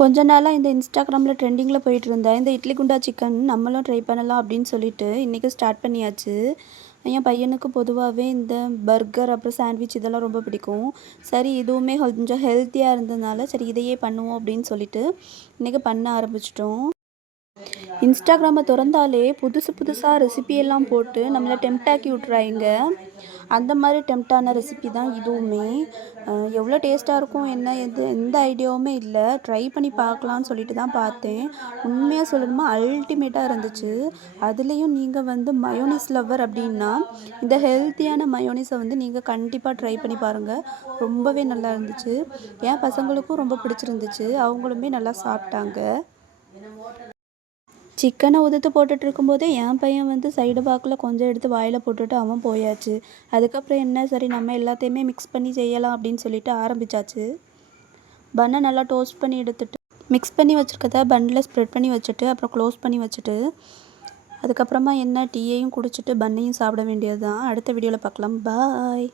கொஞ்ச நாளாக இந்த இன்ஸ்டாகிராமில் ட்ரெண்டிங்கில் போயிட்டு இருந்தேன் இந்த இட்லி குண்டா சிக்கன் நம்மளும் ட்ரை பண்ணலாம் அப்படின்னு சொல்லிட்டு இன்றைக்கி ஸ்டார்ட் பண்ணியாச்சு. என் பையனுக்கு பொதுவாகவே இந்த பர்கர் அப்புறம் சாண்ட்விச் இதெல்லாம் ரொம்ப பிடிக்கும். சரி இதுவுமே கொஞ்சம் ஹெல்த்தியாக இருந்ததுனால சரி இதையே பண்ணுவோம் அப்படின்னு சொல்லிட்டு இன்றைக்கி பண்ண ஆரம்பிச்சிட்டோம். இன்ஸ்டாகிராமை திறந்தாலே புதுசு புதுசாக ரெசிபியெல்லாம் போட்டு நம்மளை டெம்ப்டாக்கி விட்றாங்க. அந்த மாதிரி டெம்ப்டான ரெசிபி தான் இதுவுமே. எவ்வளோ டேஸ்ட்டாக இருக்கும் என்ன எந்த ஐடியாவுமே இல்லை. ட்ரை பண்ணி பார்க்கலான்னு சொல்லிட்டு தான் பார்த்தேன். உண்மையாக சொல்லணுமா அல்டிமேட்டாக இருந்துச்சு. அதுலேயும் நீங்கள் வந்து மயோனிஸ் லவ்வர் அப்படின்னா இந்த ஹெல்த்தியான மயோனிஸை வந்து நீங்கள் கண்டிப்பாக ட்ரை பண்ணி பாருங்கள். ரொம்பவே நல்லா இருந்துச்சு. என் பசங்களுக்கும் ரொம்ப பிடிச்சிருந்துச்சு. அவங்களுமே நல்லா சாப்பிட்டாங்க. சிக்கனை உதுத்து போட்டுட்ருக்கும்போதே என் பையன் வந்து சைடு பாக்கில் கொஞ்சம் எடுத்து வாயில் போட்டுட்டு அவன் போயாச்சு. அதுக்கப்புறம் என்ன சரி நம்ம எல்லாத்தையுமே மிக்ஸ் பண்ணி செய்யலாம் அப்படின்னு சொல்லிட்டு ஆரம்பித்தாச்சு. பன்னை நல்லா டோஸ்ட் பண்ணி எடுத்துட்டு மிக்ஸ் பண்ணி வச்சுருக்கத பன்னில் ஸ்ப்ரெட் பண்ணி வச்சுட்டு அப்புறம் க்ளோஸ் பண்ணி வச்சுட்டு அதுக்கப்புறமா என்ன டீயையும் குடிச்சிட்டு பன்னையும் சாப்பிட வேண்டியது தான். அடுத்த வீடியோவில் பார்க்கலாம். பாய்.